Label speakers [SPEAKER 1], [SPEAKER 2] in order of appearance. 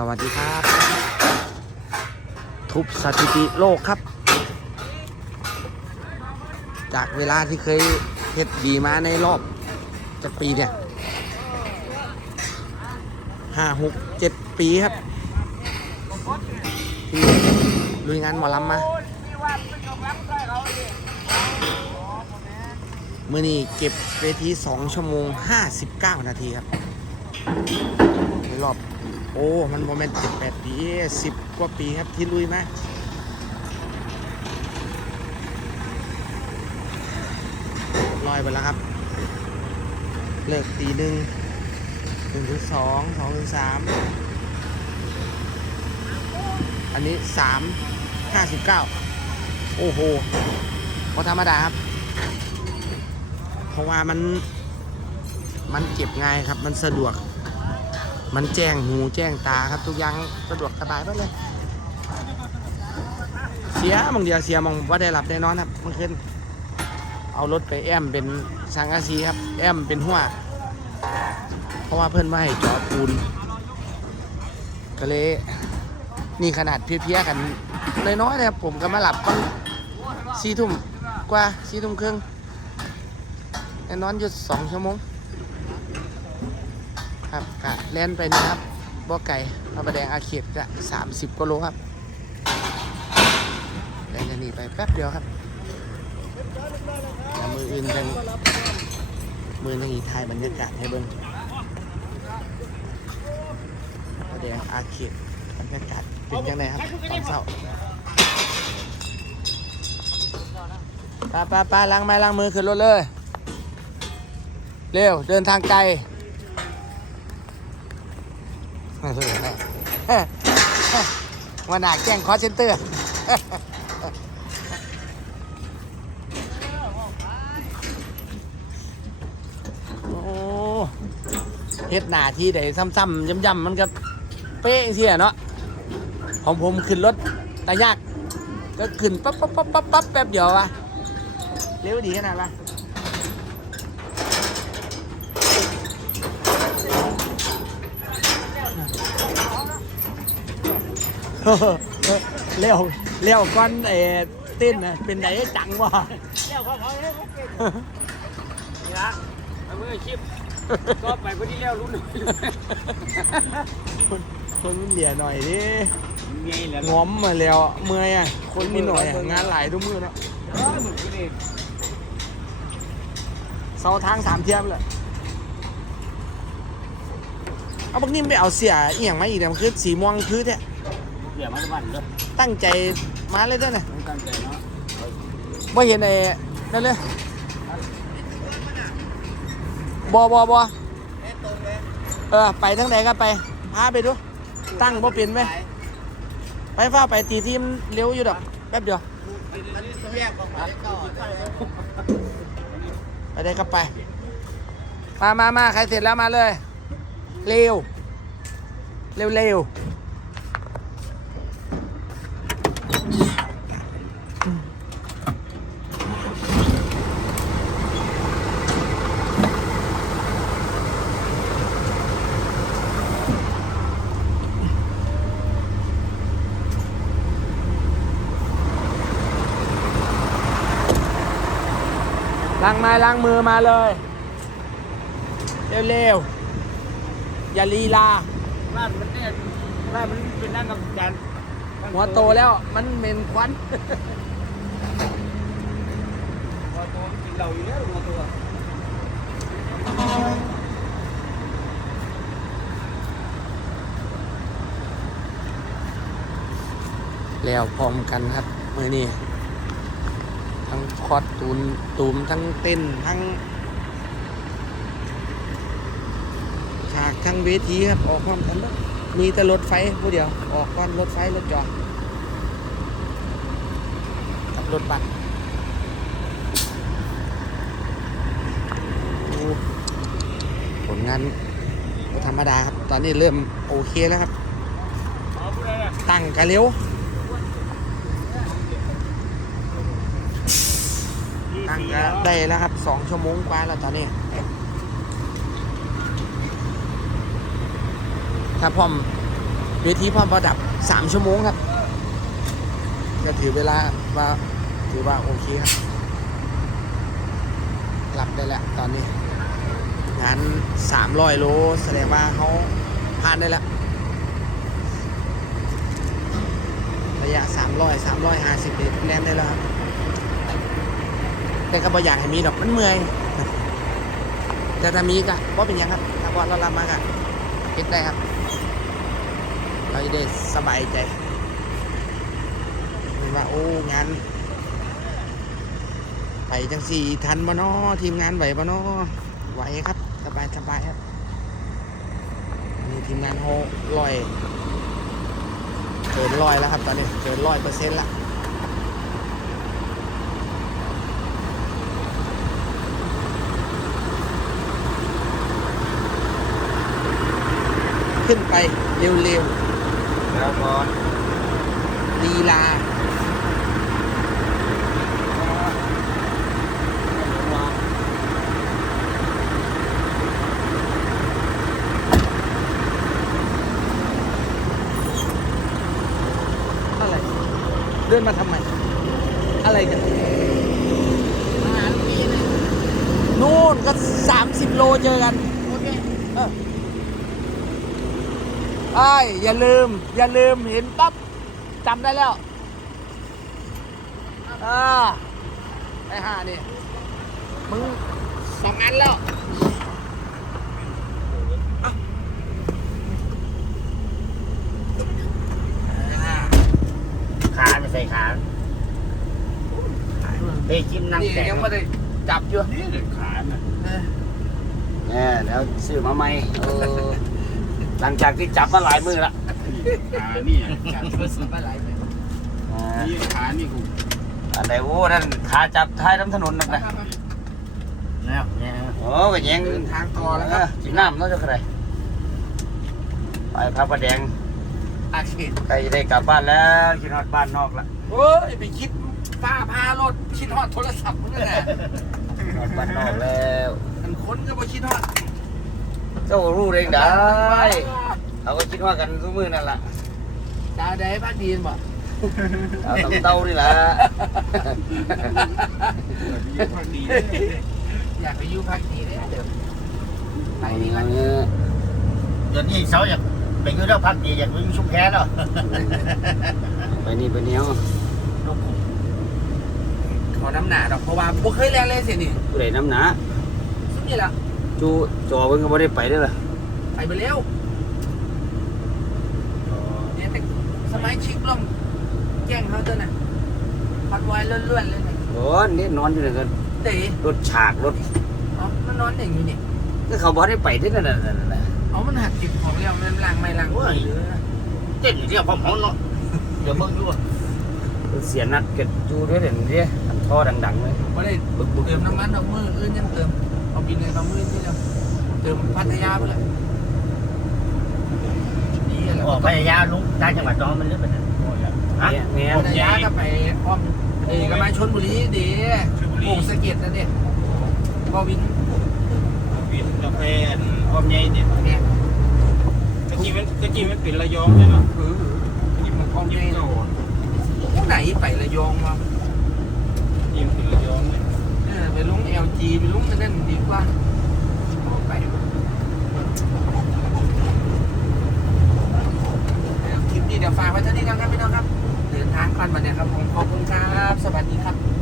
[SPEAKER 1] สวัสดีครับ ทุบสถิติโลกครับ จากเวลาที่เคยเฮ็ดดีมาในรอบจากปีเนี่ยห้าหกเจ็ดปีครับที่ลุยงานหมอลำมามื่อนี้เก็บเวที 2 ชั่วโมง 59 นาทีครับในรอบ โอ้ มันโมเมนต์78ปี10กว่าปีครับที่ลุยไหมลอยไปแล้วครับ เลิกตีหนึ่งหนึ่งถึงสองสองถึงสามอันนี้สามห้าสิบเก้าโอ้โหพอธรรมดาครับ เพราะว่ามัน มันเก็บง่ายครับ มันสะดวก มันแจ้งหูแจ้งตาครับทุกอย่างสะดวกสบายไปเลย เสียบางเดียวเสียมองว่าได้หลับได้นอนครับเมื่อคืนเอารถไปแอมเป็นสังกะสีครับ แอมเป็นหัวเพราะว่าเพื่อนว่ให้จาะปูนก็เลยนี่ขนาดเพี้ยๆกันน้อยๆนะครับผมก็มาหลับตอนสี่ทุ่มกว่าสี่ทุ่มครึ่งแน่นอนหยุดสองชั่วโมง ครับกะแล่นไปนี่ครับบ่อไก่พระประแดงอาเขตกะสามสิบกิโลครับแล่นจะหนีไปแป๊บเดียวครับมืออื่นจังมือนึงอีกถ่ายบรรยากาศให้เบิ่งพระประแดงอาเขตบรรยากาศเป็นยังไงครับตอนเช้าป้าป้าป้าล้างไม้ล้างมือขึ้นรถเลย เร็ว เดินทางไกล วันหนาแก้งคอเซนเตอร์โอ้เฮ็ดหน้าที่ใดซ้ำๆย่ำๆมันก็เป๊ะเสียเนาะของผมขึ้นรถแต่ยาก ก็ขึ้นปั๊บปั๊บปั๊บปั๊บปั๊บแป๊บเดียววะเร็วดีขนาดวะ เร็วเร็วก้อนเออเต้นนะเป็นไหนจังวะ
[SPEAKER 2] เลี้ยวเขาเขาเฮ้ยเขาเก่งนี่ละเอามือชิบก็ไปพอดีเลี้ยวรุ่นหนึ่ง
[SPEAKER 1] คนคนมันเหลี่ยหน่อยดิ
[SPEAKER 2] ไงเหรอง
[SPEAKER 1] อมมาแล้วเมื่อยอะคนมีหน่อยอะงานหลายทุกมือเนาะ
[SPEAKER 2] เออเหมือนกันเอง
[SPEAKER 1] เสาทางสามเทียมเลยเอาพวกนี้ไปเอาเสียอีหยังมาอีกเนี่ยมันคือสีม่วงคือแท้
[SPEAKER 2] เดี๋ยวมาจะบันเลย
[SPEAKER 1] ตั้งใจมาเลยเด้อเนี่ย
[SPEAKER 2] ต้องตั้งใจเนาะ
[SPEAKER 1] บ่เห็นไอ้นั่นเลยบอบอบอเออไปทั้งไหนก็ไปพาไปดู ตั้งบ่เป็นไหมไปฟ้าไปตีทีมเร็วอยู่ดอกแป๊บเดียวไปได้ครับไป มามามาใครเสร็จแล้วมาเลย เร็ว เร็วเร็ว ล้างไม้ล้างมือมาเลย เร็วเร็วอย่าลีลา
[SPEAKER 2] บ้านมันเนี่ยบ้านมันเป็นนั่งกับจาน
[SPEAKER 1] หัวโตแล้วมันเหม็นควัน
[SPEAKER 2] หัวโตมันกินเหล้าอยู่แล้วหัวโต
[SPEAKER 1] แล้วพร้อมกันครับ มือนี้ ทั้งคอดตูนตูมทั้งเต้นทั้งฉากทั้งเวทีครับ ออกพร้อมกันมีแต่รถไฟผู้เดียว ออกก่อนรถไฟรถจอดกับรถบัสผลงานธรรมดาครับ ตอนนี้เริ่มโอเคแล้วครับ ตั้งกะเร็ว ตั้งก็ได้แล้วครับสองชั่วโมงกว่าแล้วตอนนี้ถ้าพร้อมเวทีพร้อมประดับสามชั่วโมงครับก็ถือเวลาว่าถือว่าโอเคครับหลับได้แล้วตอนนี้งานสามร้อยโลแสดงว่าเขาผ่านได้แล้วระยะสามร้อยสามร้อยห้าสิบเแล่นได้แล้วครับ แต่ก็บ่อยากให้มีดอกมันเมื่อย แต่ถ้ามีก็ว่าเป็นยังครับถ้าบอเรารับมากอะเก็ดได้ครับ เราจะได้สบายใจเห็นว่าโอ้งานไปจังสี่ทันบ่นอทีมงานไหวบ่นอไหวครับสบายสบายครับนี่ทีมงานเขาลอยเกินร้อยแล้วครับตอนนี้เกินร้อยเปอร์เซ็นต์ละ ขึ้นไปเร็ว
[SPEAKER 2] แล้วก่อน
[SPEAKER 1] ๆลีลาอะไรเดินมาทำไม อะไรกันนู่นก็สามสิบโลเจอกัน โอเค เออ ไอ้ยอย่าลืม อย่าลืมเห็นปั๊บจำได้แล้วอ่าไอ้ห่านี่มึงสองอันแล้ว
[SPEAKER 2] ขาไม่ใส่ขาเฮ้ยจิ้มนั่ง
[SPEAKER 1] นี่
[SPEAKER 2] แต่
[SPEAKER 1] ยังไม่ได้จับอยู่
[SPEAKER 2] นี่เด็ดขาน่ะเนี่ยแล้วซื้อมาใหม่เออ หลังจากที่จับมาหลายมือละ
[SPEAKER 3] ขานี่
[SPEAKER 1] จับเพื่อซื้อปลาไหลไป
[SPEAKER 2] อ่า
[SPEAKER 3] นี่ขานี่กู
[SPEAKER 2] อันไหนโอ้นั่นขาจับท้ายน้ำถนนนั่นนะ
[SPEAKER 3] แล้วเนี่ย
[SPEAKER 2] โอ้ก็แยัง
[SPEAKER 1] เดินทางต่อแล้วครับ
[SPEAKER 2] จีน้ำเนาะเจ้าใครไปพระประแดง
[SPEAKER 1] อาชีพ
[SPEAKER 2] ใกล้จะได้กลับบ้านแล้วคิดฮอดบ้านนอกละ
[SPEAKER 1] โอ้ยไปคิดป้าพารถคิดฮอดโทรศัพท์มึงนั่นแหละ
[SPEAKER 2] ฮอดบ้านนอกแล้ว
[SPEAKER 1] มันคนก็บ่คิดฮอด
[SPEAKER 2] เจ้ารู้เองได้เขาก็คิดว่ากันทุกมือนั่นแหละ
[SPEAKER 1] ดาวใดภาคดีนบ่
[SPEAKER 2] เอาตำเต้านี่แหละ
[SPEAKER 3] พอดี
[SPEAKER 1] อยากไปอยู่ภาคดีเลยเดี๋ยวไปนี่ก่อน
[SPEAKER 4] เดี๋ยวนี้เสาอยากไปอยู่แล้วพักดีอยากไปอยู่ชุมแพแล้ว
[SPEAKER 2] ไปนี่ไปเหนี้ยว
[SPEAKER 1] ขอน้ำหนาดอกเพราะว่าบ่เคยแลนเลยสินี่
[SPEAKER 2] ผู้ใดน้ำหนา
[SPEAKER 1] สุดนี่แหละ
[SPEAKER 2] จูจอเพิ่งก็ไม่ได้ไปเด้วยล่ะ
[SPEAKER 1] ไปไปแล้วเนี่ยแต่สมัยชิคล่อมแกล้งเขาเจ้าน่ะพัดไว้ล้วนๆเลยนะ
[SPEAKER 2] โอ้นี่นอนอยู่เนี่ยกัน
[SPEAKER 1] เต๋
[SPEAKER 2] รถฉากรถ
[SPEAKER 1] อ๋อมันนอนอย่างนี้นี่
[SPEAKER 2] ก็เขาบอกได้ไปที่นั่นน่ะนั่นน่ะ
[SPEAKER 1] อ๋อมันหักจิบของแล้วมันล้างไม่ล้างมือเลย
[SPEAKER 4] เต้นอยู่ที่พร้อมๆเนาะเดี๋ยวเบิ่งดูว่า
[SPEAKER 2] เสียนัดเกิดจูด้วยเดี๋ยวนี้ทำท่อดังๆเลย
[SPEAKER 1] ไม่ได้เติมน้ำมันดอกมืออื่นยังเติม เอาบินเลยดอกมือที่เราเติมพัทยาไปเลยนี่แหละ
[SPEAKER 4] ออกพยายามลุงได้จังหวัดน้องมันเรื่องแบบนั้นฮะ
[SPEAKER 2] เนี่ยเนี่ย
[SPEAKER 1] พัทยาก็ไปอ้อมเอ้ก็มาชนบุรีดีโป่งสะเก็ดนั่นเนี่ยพอวิน
[SPEAKER 3] ปิดกาแฟออมใหญ่เนี่ย
[SPEAKER 1] เนี่ย
[SPEAKER 3] ตะกี้มันตะกี้มันปิดระยองใช่ไหม
[SPEAKER 1] เออนี่มันอ้อม
[SPEAKER 3] ยิ่
[SPEAKER 1] ใหญ่
[SPEAKER 3] งเก่า
[SPEAKER 1] ผู้ไหนไประยองมา
[SPEAKER 3] ยิ่งปิดระยองเนี่ย
[SPEAKER 1] เออ ไปลง LG ไปลงไปนนั่นดีกว่าเอาไปคลิปนี้เดี๋ยวฝากไว้เท่านี้นครับพี่น้องครับ เดินทางกันมาเนี่ยครับผมขอบคุณครับ สวัสดีครับ